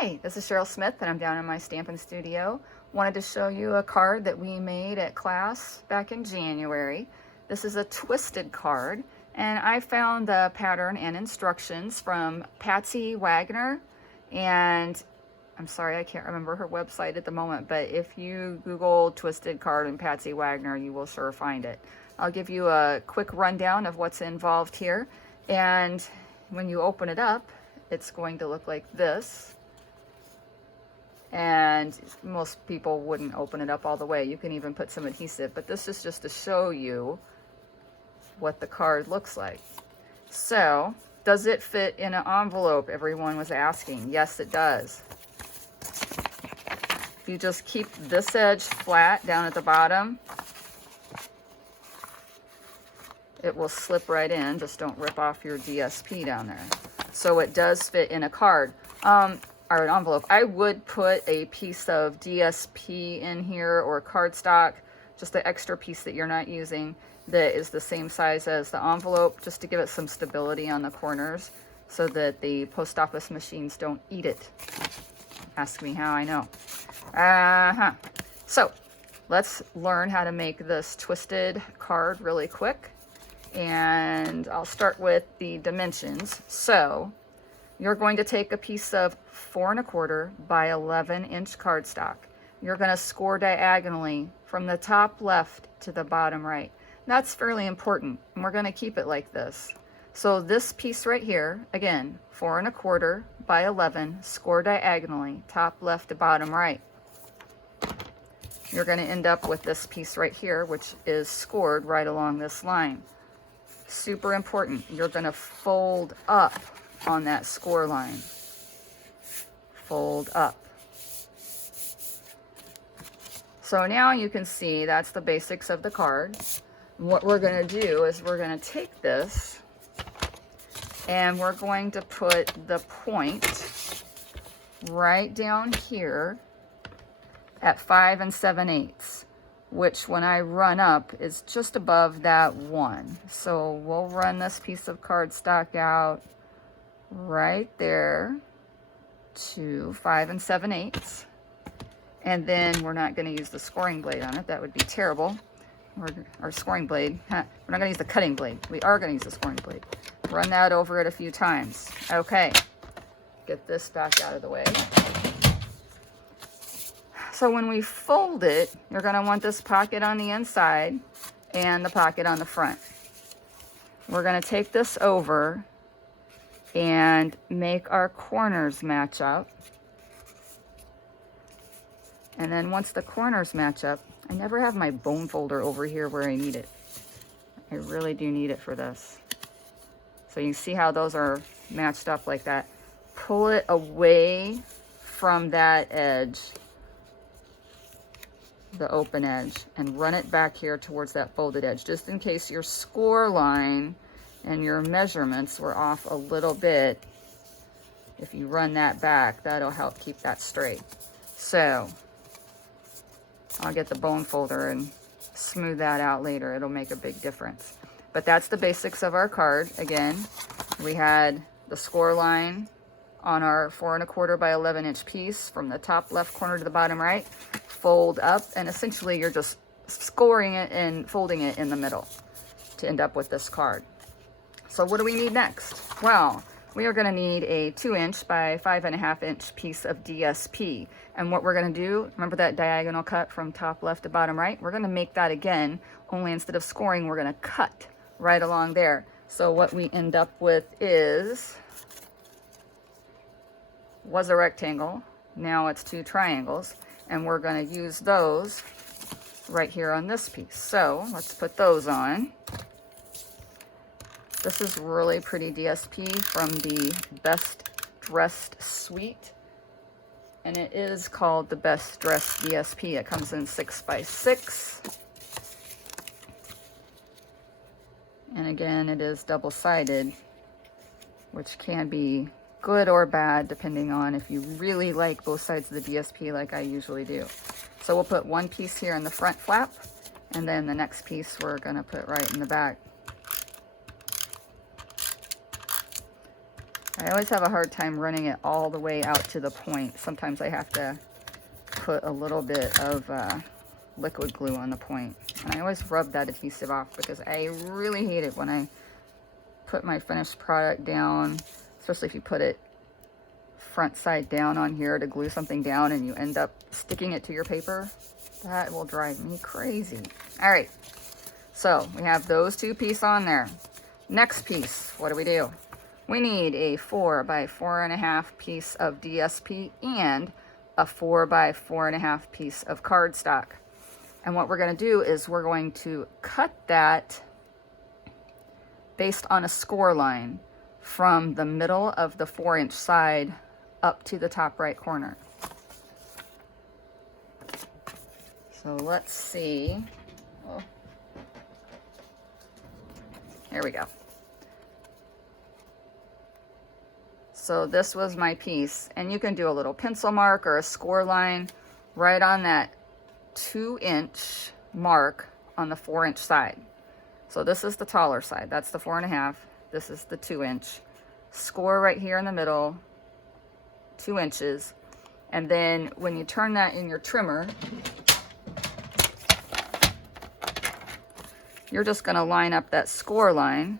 Hi, this is Cheryl Smith and I'm down in my stamping studio. Wanted to show you a card that we made at class back in January. This is a twisted card and I found the pattern and instructions from Patsy Wagner, and I'm sorry I can't remember her website at the moment, but if you Google twisted card and Patsy Wagner, you will sure find it. I'll give you a quick rundown of what's involved here, and when you open it up, it's going to look like this. And most people wouldn't open it up all the way. You can even put some adhesive, but this is just to show you what the card looks like. So, does it fit in an envelope? Everyone was asking. Yes, it does. If you just keep this edge flat down at the bottom, it will slip right in. Just don't rip off your DSP down there. So it does fit in a card or an envelope. I would put a piece of DSP in here or cardstock, just the extra piece that you're not using that is the same size as the envelope, just to give it some stability on the corners so that the post office machines don't eat it. Ask me how I know. So let's learn how to make this twisted card really quick. And I'll start with the dimensions. So you're going to take a piece of 4 1/4 by 11 inch cardstock. You're going to score diagonally from the top left to the bottom right. That's fairly important, and we're going to keep it like this. So this piece right here, again, 4 1/4 by 11, score diagonally, top left to bottom right. You're going to end up with this piece right here, which is scored right along this line. Super important. You're going to fold up on that score line. Fold up. So now you can see that's the basics of the card. What we're going to do is we're going to take this and we're going to put the point right down here at 5 7/8. Which when I run up is just above that 1. So we'll run this piece of cardstock out right there to 5 7/8. And then we're not going to use the scoring blade on it. That would be terrible. Or scoring blade. We're not going to use the cutting blade. We are going to use the scoring blade. Run that over it a few times. Okay. Get this back out of the way. So when we fold it, you're going to want this pocket on the inside and the pocket on the front. We're going to take this over and make our corners match up. And then once the corners match up, I never have my bone folder over here where I need it. I really do need it for this. So you see how those are matched up like that. Pull it away from that edge, the open edge, and run it back here towards that folded edge, just in case your score line and your measurements were off a little bit. If you run that back, that'll help keep that straight. So I'll get the bone folder and smooth that out later. It'll make a big difference. But that's the basics of our card. Again, we had the score line on our 4 1/4 by 11 inch piece from the top left corner to the bottom right. Fold up, and essentially you're just scoring it and folding it in the middle to end up with this card. So what do we need next? Well, we are going to need a 2 inch by 5 1/2 inch piece of DSP. And what we're going to do, remember that diagonal cut from top left to bottom right? We're going to make that again, only instead of scoring, we're going to cut right along there. So what we end up with was a rectangle. Now it's 2 triangles. And we're going to use those right here on this piece. So let's put those on. This is really pretty DSP from the Best Dressed Suite. And it is called the Best Dressed DSP. It comes in 6 by 6. And again, it is double-sided, which can be good or bad depending on if you really like both sides of the DSP like I usually do. So we'll put one piece here in the front flap, and then the next piece we're going to put right in the back. I always have a hard time running it all the way out to the point. Sometimes I have to put a little bit of liquid glue on the point. And I always rub that adhesive off because I really hate it when I put my finished product down, especially if you put it front side down on here to glue something down and you end up sticking it to your paper. That will drive me crazy. All right, so we have those two pieces on there. Next piece, what do? We need a 4 by 4.5 piece of DSP and a 4 by 4.5 piece of cardstock. And what we're going to do is we're going to cut that based on a score line from the middle of the 4-inch side up to the top right corner. So let's see. Oh. Here we go. So this was my piece, and you can do a little pencil mark or a score line right on that 2-inch mark on the 4-inch side. So this is the taller side. That's the 4.5. This is the 2-inch. Score right here in the middle, 2 inches. And then when you turn that in your trimmer, you're just going to line up that score line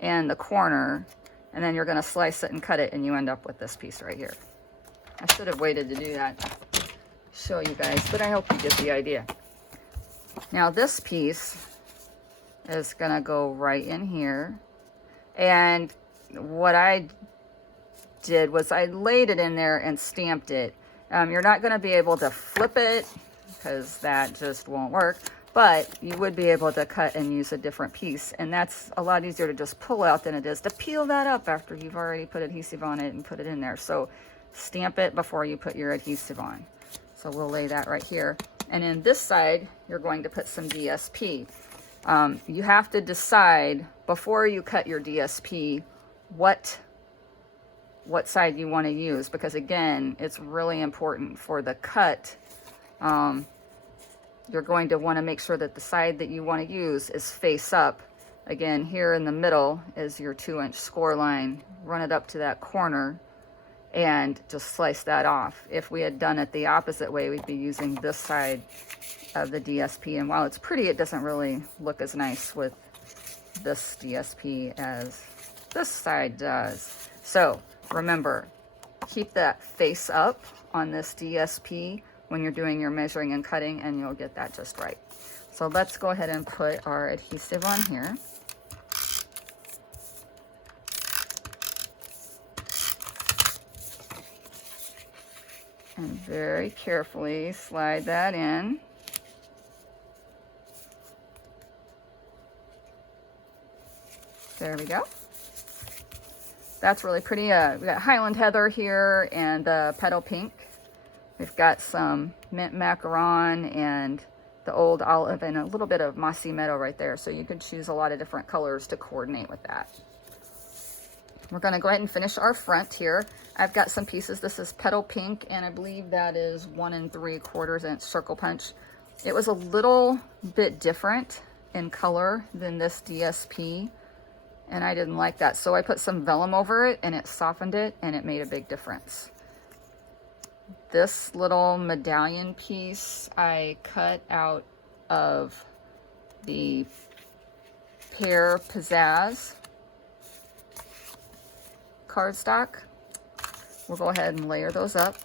and the corner, and then you're going to slice it and cut it, and you end up with this piece right here. I should have waited to do that, show you guys, but I hope you get the idea. Now this piece is going to go right in here, and what I did was I laid it in there and stamped it. You're not going to be able to flip it because that just won't work, but you would be able to cut and use a different piece, and that's a lot easier to just pull out than it is to peel that up after you've already put adhesive on it and put it in there. So stamp it before you put your adhesive on. So we'll lay that right here. And in this side, you're going to put some DSP. You have to decide before you cut your DSP what side you want to use, because again, it's really important for the cut. You're going to want to make sure that the side that you want to use is face up. Again, here in the middle is your 2-inch score line. Run it up to that corner and just slice that off. If we had done it the opposite way, we'd be using this side of the DSP. And while it's pretty, it doesn't really look as nice with this DSP as this side does. So remember, keep that face up on this DSP when you're doing your measuring and cutting, and you'll get that just right. So let's go ahead and put our adhesive on here. And very carefully slide that in. There we go. That's really pretty. We got Highland Heather here and Petal Pink. We've got some mint macaron and the old olive and a little bit of mossy meadow right there. So you could choose a lot of different colors to coordinate with that. We're going to go ahead and finish our front here. I've got some pieces. This is Petal Pink, and I believe that is 1 3/4 inch circle punch. It was a little bit different in color than this DSP, and I didn't like that. So I put some vellum over it, and it softened it, and it made a big difference. This little medallion piece I cut out of the Pear Pizzazz cardstock. We'll go ahead and layer those up.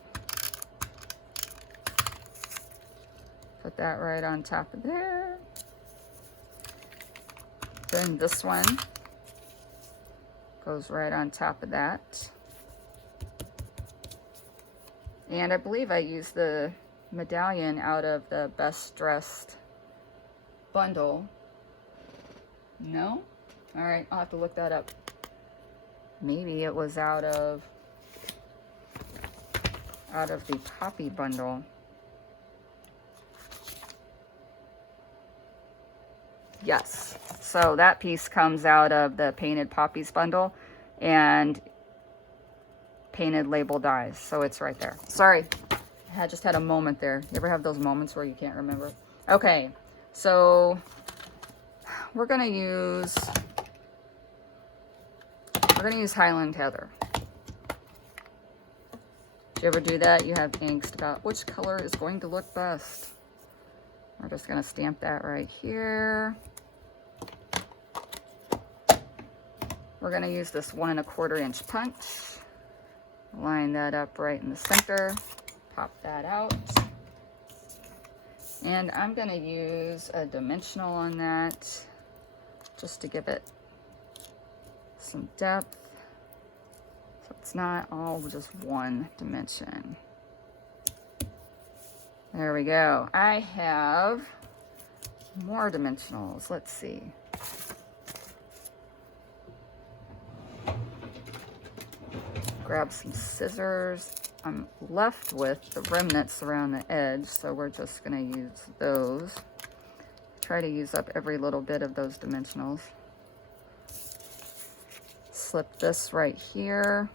Put that right on top of there. Then this one goes right on top of that. And I believe I used the medallion out of the Best Dressed bundle. No? All right, I'll have to look that up. Maybe it was out of the Poppy bundle. Yes. So that piece comes out of the Painted Poppies bundle and Painted Label Dies. So it's right there. Sorry. I just had a moment there. You ever have those moments where you can't remember? Okay. So we're going to use We're going to use Highland Heather. Do you ever do that? You have angst about which color is going to look best. We're just going to stamp that right here. We're going to use this 1 1/4 inch punch. Line that up right in the center. Pop that out. And I'm going to use a dimensional on that just to give it some depth. So it's not all just one dimension. There we go. I have more dimensionals. Let's see. Grab some scissors. I'm left with the remnants around the edge, so we're just going to use those. Try to use up every little bit of those dimensionals. Slip this right here.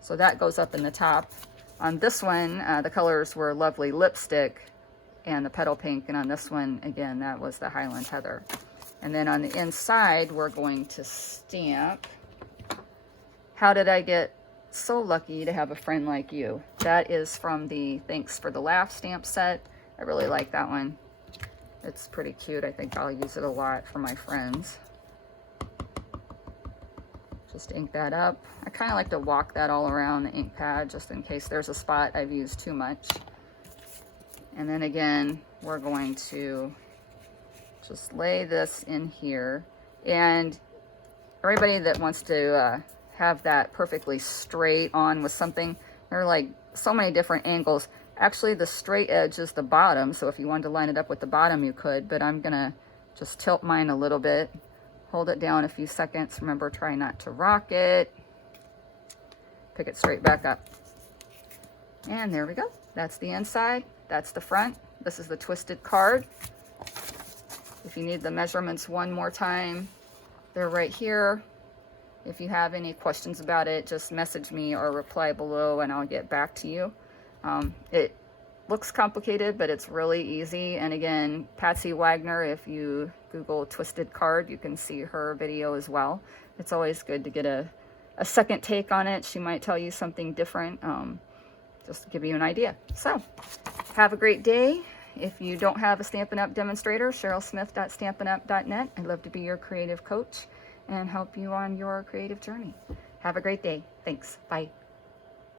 So that goes up in the top. On this one, the colors were Lovely Lipstick and the Petal Pink, and on this one, again, that was the Highland Heather. And then on the inside, we're going to stamp How Did I Get So Lucky to Have a Friend Like You. That is from the Thanks for the Laugh stamp set. I really like that one. It's pretty cute. I think I'll use it a lot for my friends. Just ink that up. I kind of like to walk that all around the ink pad just in case there's a spot I've used too much. And then again, we're going to just lay this in here. And everybody that wants to have that perfectly straight on with something, there are like so many different angles. Actually, the straight edge is the bottom, so if you wanted to line it up with the bottom, you could, but I'm gonna just tilt mine a little bit, hold it down a few seconds. Remember, try not to rock it. Pick it straight back up. And there we go. That's the inside, that's the front. This is the twisted card. If you need the measurements one more time, they're right here. If you have any questions about it, just message me or reply below and I'll get back to you. It looks complicated, but it's really easy. And again, Patsy Wagner, if you Google twisted card, you can see her video as well. It's always good to get a second take on it. She might tell you something different, just to give you an idea. So, have a great day. If you don't have a Stampin' Up! Demonstrator, CherylSmith.stampinup.net. I'd love to be your creative coach and help you on your creative journey. Have a great day. Thanks. Bye.